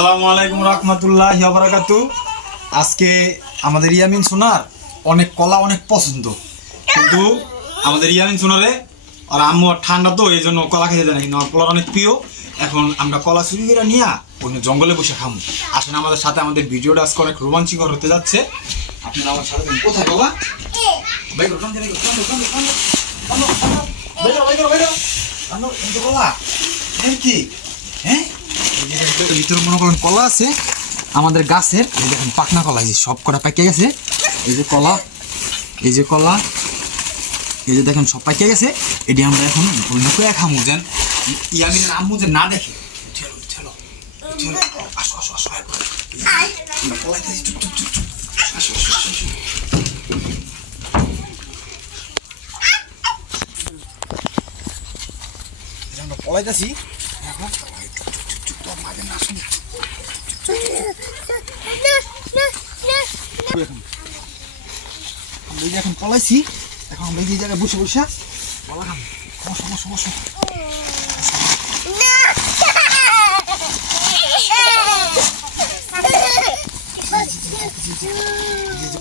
আসসালামু আলাইকুম রাহমাতুল্লাহি ওয়া বারাকাতু। আজকে আমাদের ইয়ামিন সোনার অনেক কলা অনেক পছন্দ, কিন্তু আমাদের ইয়ামিন সোনারে আর আম্মু ঠান্ডা তো এই জন্য কলা খেতে দেয় না, কিন্তু আমার কলা অনেক প্রিয়। এখন আমরা কলা চুরি করে নিয়ে অন্য জঙ্গলে বসে খামু। আসেন আমাদের সাথে, আমাদের ভিডিওটা আজকে অনেক রোমাঞ্চকর হতে যাচ্ছে। আপনারা আমার সাথে কোথায় বাবা ভাই ভিতরে মনে করেন কলা আছে আমাদের গাছের, এই দেখেন পাকনা কলা, এই যে সব কটা পাকে গেছে। এই যে কলা, এই যে কলা, এই যে দেখেন সব পাকে গেছে। এটি আমরা এখন লুকিয়ে খামু, যেন ইয়ামিনের আম্মু যে না দেখে। আসো আসো আসো, আমরা পলাইতেছি এখন। এখন পলাইছি, এখন আমরা এই জায়গায় বসে বসে কলা খাবো। বসো বসো বসো,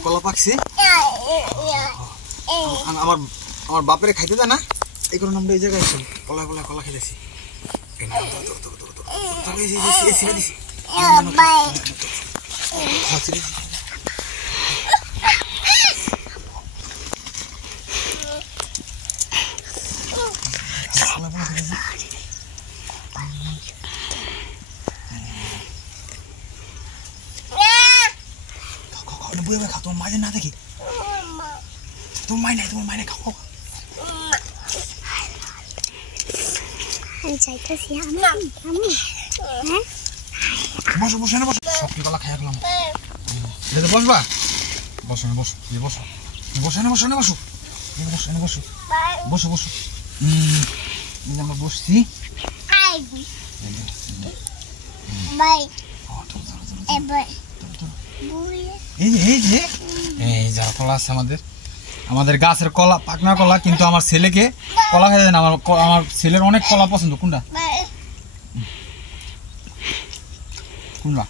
কলা পাকছে। আমার আমার বাপের খাইতে দেয় না, এই কারণে আমরা এই জায়গায় কলা কলা কলা খাইতেছি। তোমার মায়ের না দেখি, তোমার মায় নাই, তোমার মায় নাই, খাও বসো বসো না, বসো সব কলা খাই গেলাম। বসবা, বসো না, বসো বসো বসো না, বসো না, বসো বসো না, বসো বসো বসো। আমরা বসছি, এই যা কলা আছে আমাদের, আমাদের গাছের কলা, পাকনা কলা। কিন্তু আমার ছেলেকে কলা খাই না, আমার ছেলের অনেক কলা পছন্দ। কোনটা কোনটা?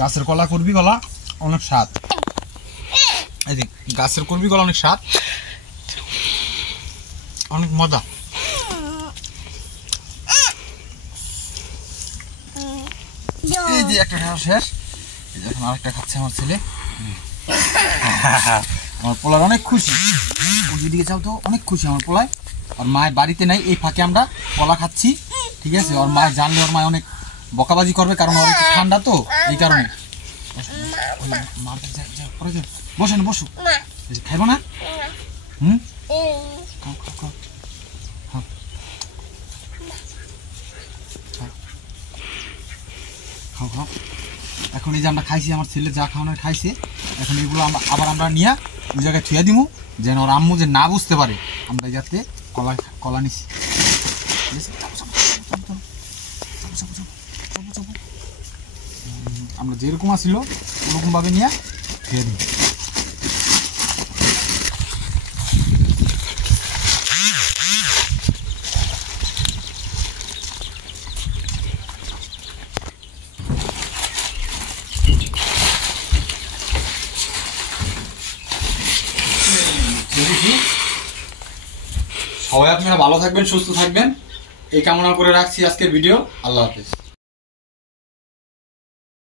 গাছের কলা, করবি কলা অনেক স্বাদ। এই যে গাছের করবি কলা অনেক স্বাদ, অনেক মজা। এই যে একটা খাওয়া শেষ, এখন আরেকটা খাচ্ছে আমার ছেলে। আমার পোলার অনেক খুশি, ওদিকে যাও তো, অনেক খুশি আমার পোলায়। ওর মায়ের বাড়িতে নাই, এই ফাঁকে আমরা কলা খাচ্ছি, ঠিক আছে? ওর মায়ের জানলে ওর মায় অনেক বকাবাজি করবে, কারণ ওর একটু ঠান্ডা তো, এই কারণে। বসো না, বসো, খাইবো না? খাও খাও খাও খাও খাও। এখন এই যে আমরা খাইছি, আমার ছেলে যা খাওয়ানোর খাইছে, এখন এগুলো আবার আমরা নিয়ে ওই জায়গায় থুয়ে দিব, যেন ওর আম্মু যে না বুঝতে পারে আমরা যাতে কলা কলা নিছি। আমরা যেরকম আসছিল ওরকম ভাবে নিয়ে থুয়ে দিব। সবাই আপনারা ভালো থাকবেন, সুস্থ থাকবেন, এই কামনা করে রাখছি আজকের ভিডিও। আল্লাহ হাফেজ।